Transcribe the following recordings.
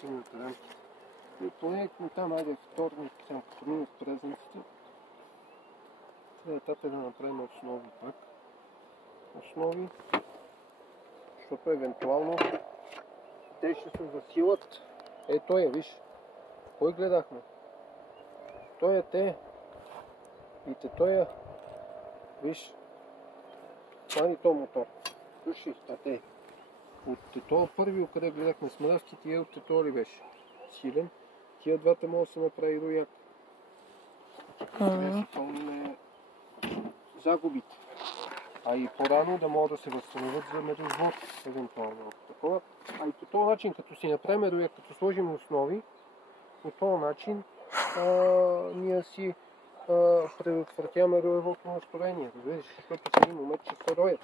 стигнем до рамките. И понеделник там, айде вторник, там като минат празниците, трябва да направим основи пак. Основи, защото евентуално те ще се засилат. Той виж. Кой гледахме? Той е те. И той е. Виж. Хвани то мотор. Слушай, те. От това първи, къде гледахме смръвки, тия от това ли беше? Силен. Тия двата могат да се направи рояк. Трябва да пълним загубите. А и по-рано да могат да се възстановят за медозвод, евентуално. Такова. А и по този начин, като си направим рояк, като сложим основи, по този начин ние си предотвратяваме роевото настроение. Разбираш, защото в един момент ще се роят.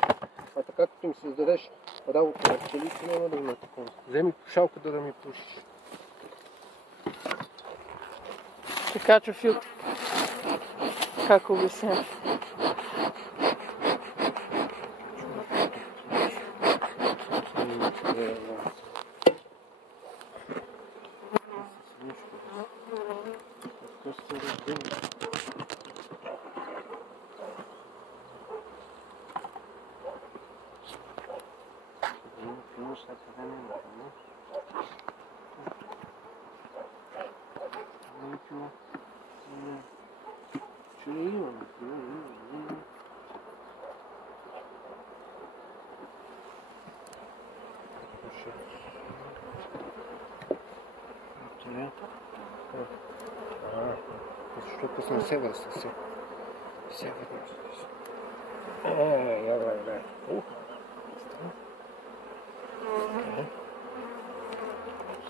А така като им създадеш работа на пчелите, няма да има такова. Вземи пушалка да ми пушиш. Така че филтр. Как обясня? Защото съм север съвсем. Север.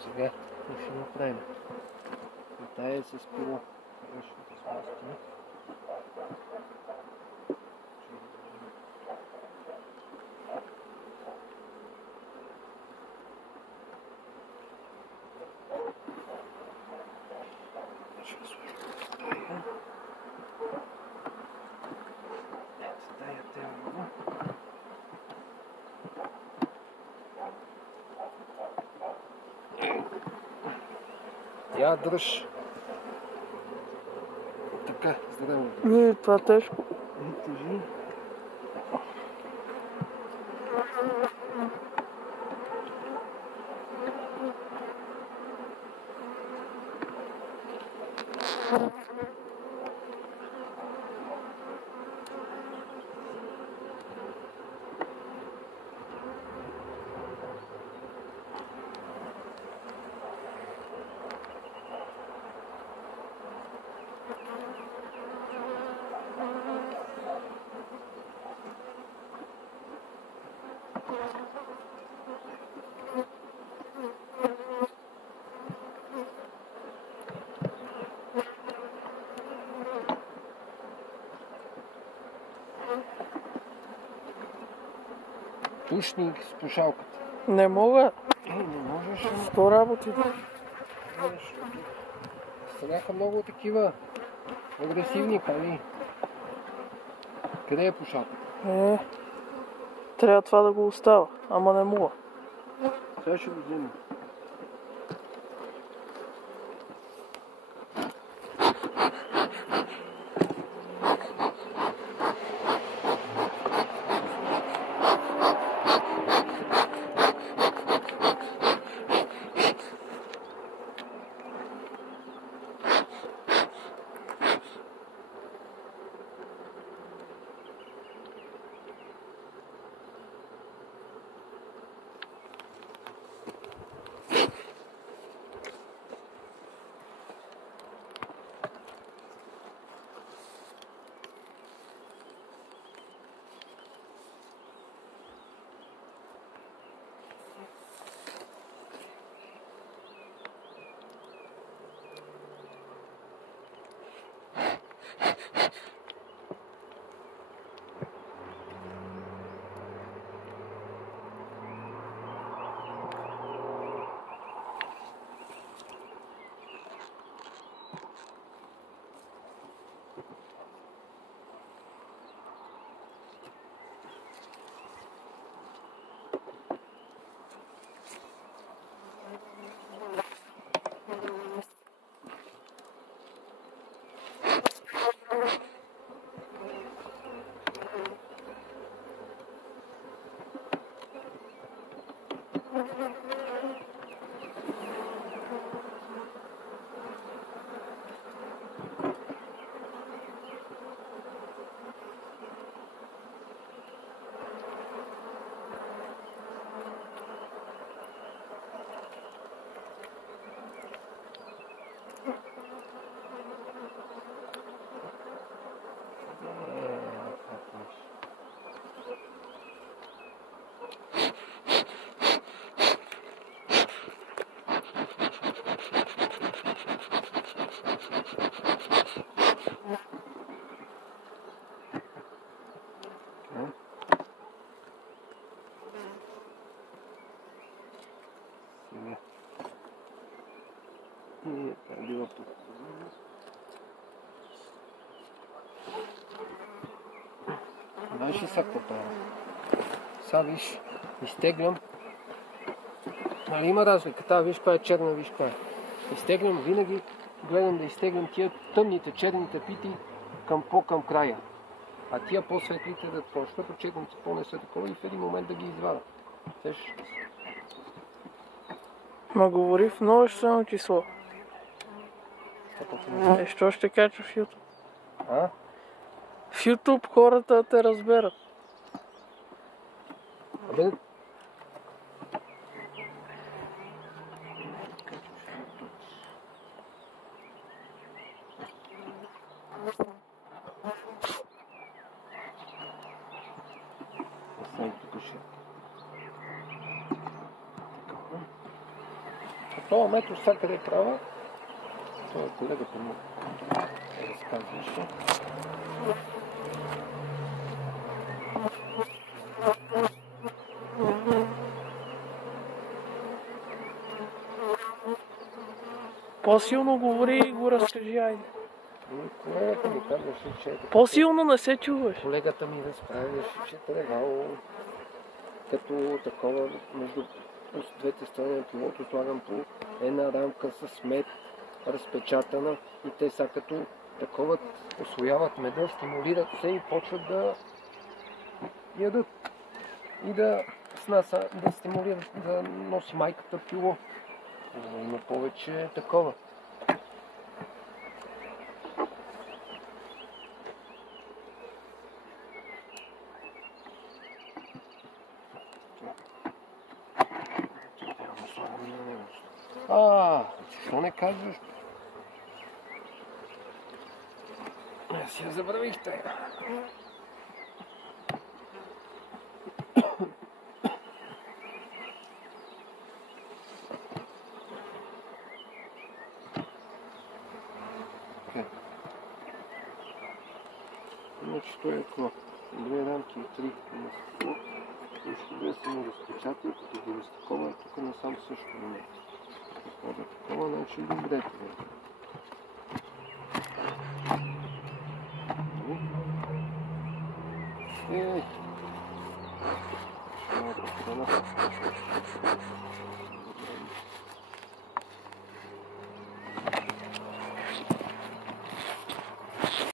Сега ще направим. Тая се спила. Ще смастим. Я дръж. Така, здраво. Това тежко. Тежи. Пушни с пушалката. Не мога. Не можеш. Сто работи. Станаха много такива агресивни пани. Къде е пушалката? Трябва това да го остава, ама не мога. Сега ще го взема. Сега. И е била тук. Знаеш ли са какво това? Сега виж, изтеглям. Нали има разлика? Тази виж па е черна, виж па е. Изтеглям винаги, гледам да изтеглям тия тъмните, черните пити към края. А тия по-светлите да това, защото черните по-не са такова и в един момент да ги извадя. Сещаш ли се? Ма говори в множествено число. Що ще кача в YouTube? А? В YouTube хората те разберат. Абе... Това метро сега къде права? Това е колегата му разказваше. По-силно говори и го разкажи, айде. Колегата ми казваше, че... По-силно не се чуваш. Колегата ми разправяше, че трябвало като такова между двете страни на пилото слагам по една рамка с мед разпечатана и те са като такова освояват меда, стимулират се и почват да ядат и да снаса, да стимулират да носи майката пило. Има повече такова. Защо не казваш? Аз я забравих тая. Значи той е това. Две рамки и три на стекло. И ще бъде само разпечатан, като го разтакова, тук насам също не е. Такова, такова, значи добре това. Малко страна.